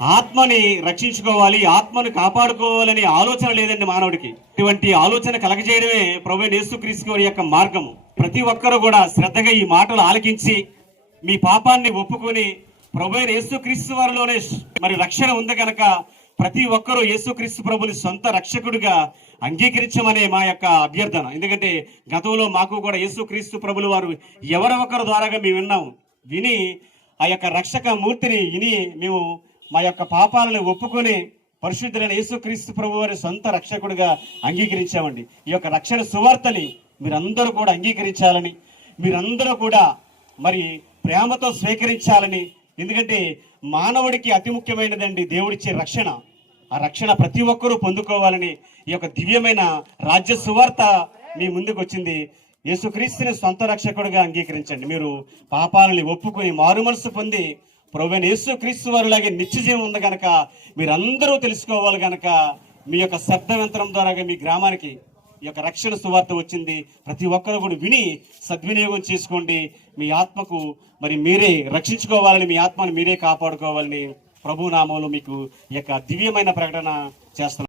ఆత్మని రక్షించుకోవాలి, ఆత్మను కాపాడుకోవాలనే ఆలోచన లేదండి మానవుడికి. ఇటువంటి ఆలోచన కలగజేయడమే ప్రభువైన యేసుక్రీస్తు వారి యొక్క మార్గము. ప్రతి ఒక్కరూ కూడా శ్రద్ధగా ఈ మాటలు ఆలకించి మీ పాపాన్ని ఒప్పుకొని ప్రభువైన యేసుక్రీస్తు వారిలోనే మరి రక్షణ ఉంది కనుక ప్రతి ఒక్కరూ యేసుక్రీస్తు ప్రభుని సొంత రక్షకుడిగా అంగీకరించమనే మా యొక్క అభ్యర్థన. ఎందుకంటే గతంలో మాకు కూడా యేసుక్రీస్తు ప్రభులు వారు ఎవరి ఒక్కరి ద్వారాగా మేము విని ఆ యొక్క రక్షక మూర్తిని విని మేము మా యొక్క పాపాలను ఒప్పుకొని పరిశుద్ధులైన యేసుక్రీస్తు ప్రభు వారి సొంత రక్షకుడిగా అంగీకరించామండి. ఈ యొక్క రక్షణ సువార్తని మీరందరూ కూడా అంగీకరించాలని, మీరందరూ కూడా మరి ప్రేమతో స్వీకరించాలని. ఎందుకంటే మానవుడికి అతి ముఖ్యమైనదండి దేవుడిచ్చే రక్షణ. ఆ రక్షణ ప్రతి ఒక్కరూ పొందుకోవాలని ఈ యొక్క దివ్యమైన రాజ్య సువార్త మీ ముందుకు వచ్చింది. యేసుక్రీస్తుని సొంత రక్షకుడిగా అంగీకరించండి. మీరు పాపాలని ఒప్పుకొని మారు మనసు పొంది ప్రభువైన యేసుక్రీస్తు వారిలాగే నిత్య జీవం ఉంది కనుక మీరందరూ తెలుసుకోవాలి కనుక మీ యొక్క శబ్దయంత్రం ద్వారా మీ గ్రామానికి ఈ యొక్క రక్షణ సువార్త వచ్చింది. ప్రతి ఒక్కరు కూడా విని సద్వినియోగం చేసుకోండి. మీ ఆత్మకు మరి మీరే రక్షించుకోవాలని, మీ ఆత్మను మీరే కాపాడుకోవాలని ప్రభు నామంలో మీకు ఈ యొక్క దివ్యమైన ప్రకటన చేస్తున్నాను.